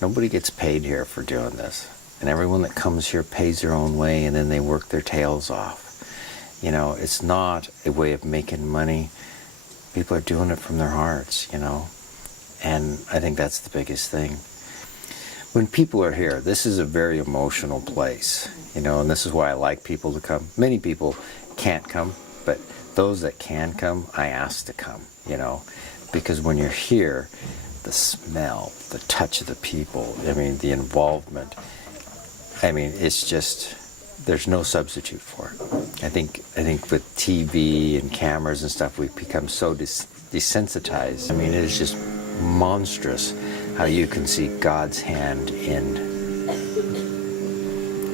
Nobody gets paid here for doing this. And everyone that comes here pays their own way, and then they work their tails off. You know, it's not a way of making money. People are doing it from their hearts, you know. And I think that's the biggest thing. When people are here, this is a very emotional place, you know, and this is why I like people to come. Many people can't come, but those that can come, I ask to come, you know, because when you're here, the smell, the touch of the people, I mean, the involvement, I mean, it's just, there's no substitute for it. I think with TV and cameras and stuff, we've become so desensitized. I mean, it is just monstrous how you can see God's hand in.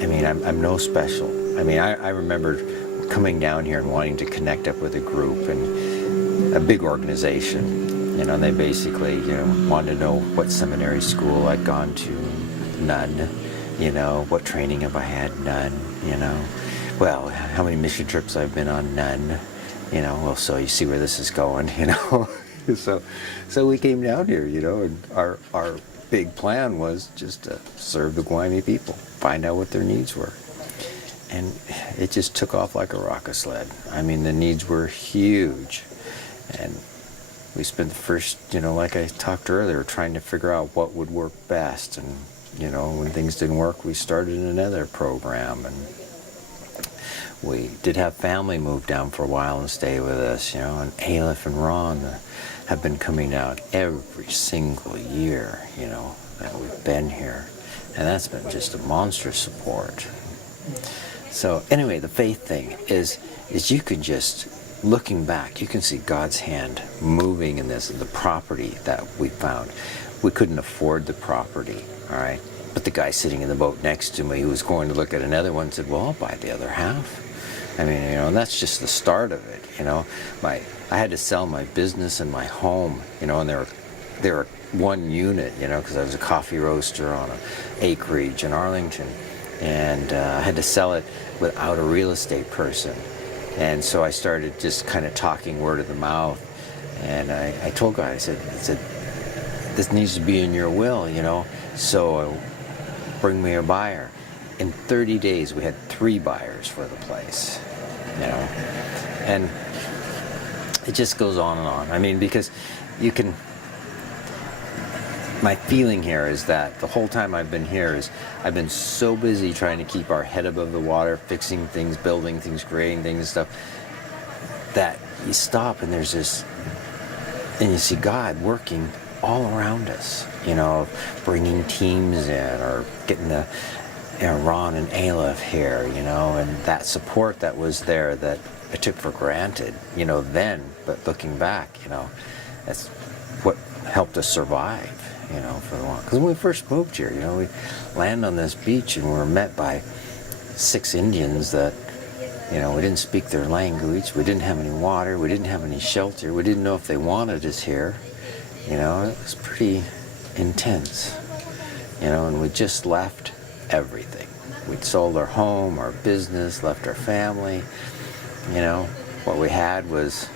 I mean, I'm no special. I mean, I remember coming down here and wanting to connect up with a group and a big organization, you know, and they basically, you know, wanted to know what seminary school I'd gone to. None. You know, what training have I had? None. You know, well, how many mission trips I've been on? None. You know, well, so you see where this is going, you know. So we came down here, you know, and our big plan was just to serve the Gwaimi people, find out what their needs were. And it just took off like a rocket sled. I mean, the needs were huge. And we spent the first, you know, like I talked earlier, trying to figure out what would work best. And, you know, when things didn't work, we started another program. And we did have family move down for a while and stay with us, you know, and Aleph and Ron have been coming down every single year, you know, that we've been here. And that's been just a monstrous support. So anyway, the faith thing is you can just, looking back, you can see God's hand moving in this, the property that we found. We couldn't afford the property, all right? But the guy sitting in the boat next to me who was going to look at another one said, well, I'll buy the other half. I mean, you know, and that's just the start of it, you know. I had to sell my business and my home, you know, and they were one unit, you know, because I was a coffee roaster on an acreage in Arlington. And I had to sell it without a real estate person. And so I started just kind of talking word of the mouth. And I told God, I said, this needs to be in your will, you know, so bring me a buyer. In 30 days, we had 3 buyers for the place, you know, and it just goes on and on. I mean, because you can, my feeling here is that the whole time I've been here is I've been so busy trying to keep our head above the water, fixing things, building things, creating things and stuff, that you stop and there's this, and you see God working all around us, you know, bringing teams in or getting the, you know, Ron and Aleph here, you know, and that support that was there that I took for granted, you know, then, but looking back, you know, that's what helped us survive, you know, for a while. Because when we first moved here, you know, we land on this beach and we were met by 6 Indians that, you know, we didn't speak their language, we didn't have any water, we didn't have any shelter, we didn't know if they wanted us here, you know, it was pretty intense, you know, and we just left everything. We'd sold our home, our business, left our family, you know, what we had was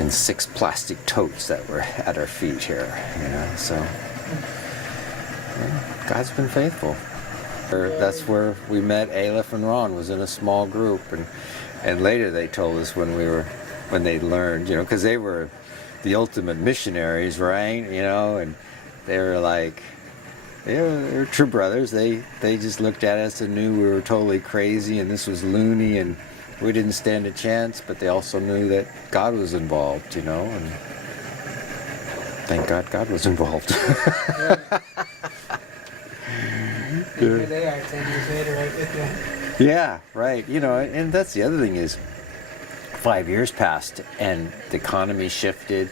in 6 plastic totes that were at our feet here, you know, so yeah, God's been faithful. That's where we met Aleph and Ron, was in a small group, and later they told us when they learned, you know, because they were the ultimate missionaries, right, you know, and they were like, they were true brothers. They just looked at us and knew we were totally crazy and this was loony and we didn't stand a chance, but they also knew that God was involved, you know, and thank God God was involved. Here they are 10 years later, right with you. Yeah, right. You know, and that's the other thing is 5 years passed and the economy shifted.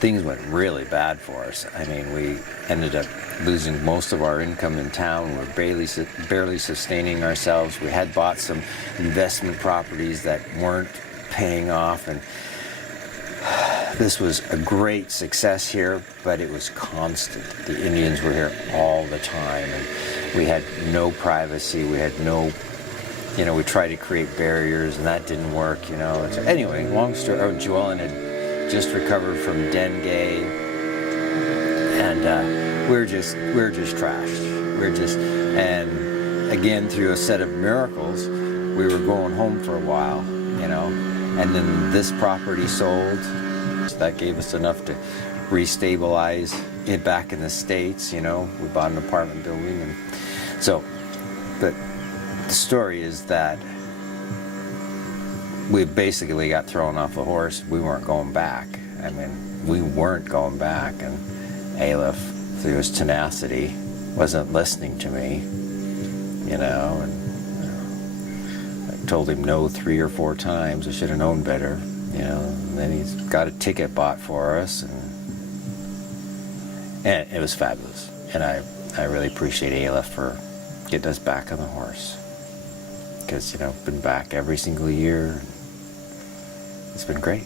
Things went really bad for us. I mean, we ended up losing most of our income in town. We were barely sustaining ourselves. We had bought some investment properties that weren't paying off, and this was a great success here, but it was constant. The Indians were here all the time, and we had no privacy. We had no, you know, we tried to create barriers, and that didn't work, you know. So anyway, long story, Joellen had just recovered from dengue, and we're just trashed. And again, through a set of miracles, we were going home for a while, you know, and then this property sold. That gave us enough to restabilize it back in the States, you know. We bought an apartment building, and so, but the story is that we basically got thrown off the horse. We weren't going back. I mean, we weren't going back, and Aleph, through his tenacity, wasn't listening to me, you know, and I told him no 3 or 4 times. I should have known better, you know. And then he's got a ticket bought for us, and it was fabulous. And I really appreciate Aleph for getting us back on the horse, because, you know, been back every single year. It's been great.